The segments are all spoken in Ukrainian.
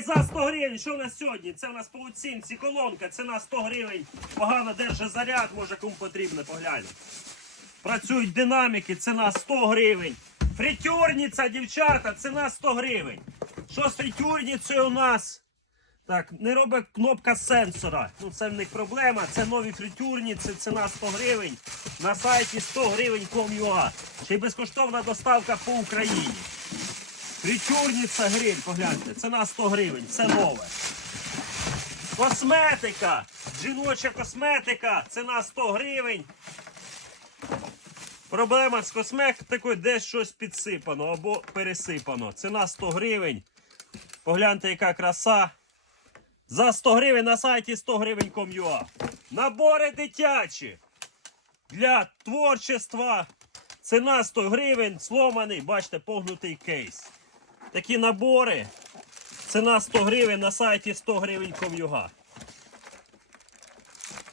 За 100 гривень, що у нас сьогодні? Це у нас по оцінці колонка, ціна 100 гривень. Погано держить заряд, може кому потрібно, поглянь. Працюють динаміки, ціна 100 гривень. Фритюрниця, дівчата, ціна 100 гривень. Що з фритюрницею у нас? Так, не робить кнопка сенсора. Ну це в них проблема. Це нові фритюрниці, ціна 100 гривень. На сайті 100 гривень com.ua. Ще й безкоштовна доставка по Україні. Фритюрниця гриль, погляньте, ціна 100 гривень, це нове. Косметика, жіноча косметика, ціна 100 гривень. Проблема з косметикою, десь щось підсипано або пересипано. Ціна 100 гривень. Погляньте, яка краса. За 100 гривень на сайті 100 гривень com.ua. Набори дитячі для творчества. Ціна 100 гривень, сломаний, бачите, погнутий кейс. Такі набори. Ціна 100 гривень на сайті 100 гривень com.ua.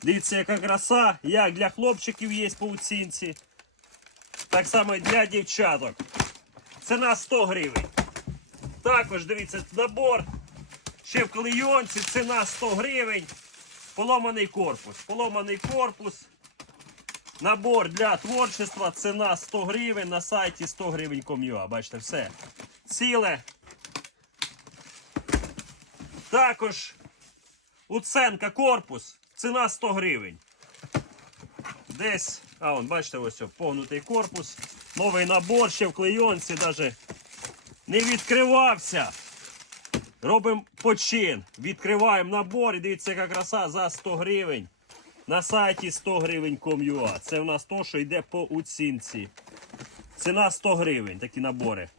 Дивіться, яка краса, як для хлопчиків є по оцінці. Так само і для дівчаток. Ціна 100 гривень. Також дивіться, набор. Ще в клейонці, ціна 100 гривень. Поломаний корпус. Поломаний корпус. Набор для творчества, ціна 100 гривень на сайті 100 гривень ком'юа. Бачите, все. Ціле. Також уценка корпус. Ціна 100 гривень. Десь, а вон, бачите, ось погнутий корпус. Новий набор ще в клейонці навіть не відкривався. Робимо почин. Відкриваємо набор і дивіться, яка краса за 100 гривень. На сайті 100 гривень com.ua. Це в нас то, що йде по оцінці. Ціна 100 гривень, такі набори.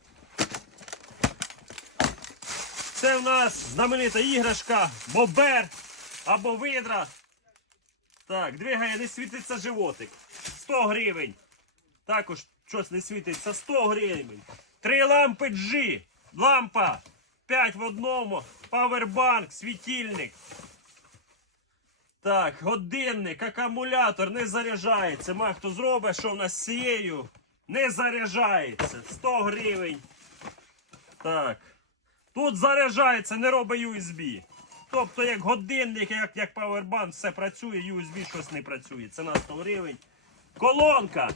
Це в нас знаменита іграшка, бобер або видра. Так, двигає, не світиться животик. 100 гривень. Також щось не світиться 100 гривень. Три лампи G. Лампа. 5 в одному. Павербанк, світильник. Так, годинник, акумулятор не заряджається. Ма хто зробить, що в нас з цією не заряджається. 100 гривень. Так. Тут заряджається, не робить USB. Тобто, як годинник, як, як павербанк, все працює, USB щось не працює. Ціна 100 гривень. Колонка.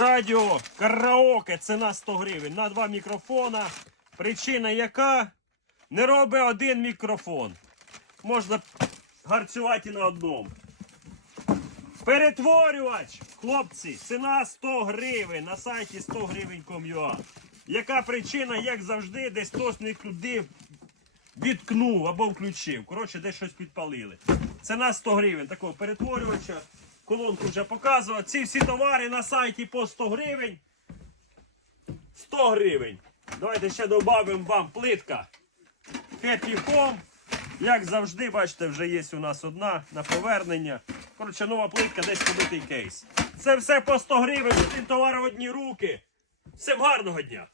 Радіо, караоке, ціна 100 гривень. На два мікрофона. Причина яка? Не робить один мікрофон. Можна гарцювати і на одному. Перетворювач, хлопці, ціна 100 гривень на сайті 100 гривень com.ua. Яка причина, як завжди, десь хтось не туди відкнув або включив. Коротше, десь щось підпалили. Ціна 100 гривень такого перетворювача. Колонку вже показував. Ці всі товари на сайті по 100 гривень. 100 гривень. Давайте ще додамо вам плитка. Home. Як завжди, бачите, вже є у нас одна на повернення. Коротше, нова плитка, десь побитий кейс. Це все по 100 гривень, один товар в одні руки. Всім гарного дня!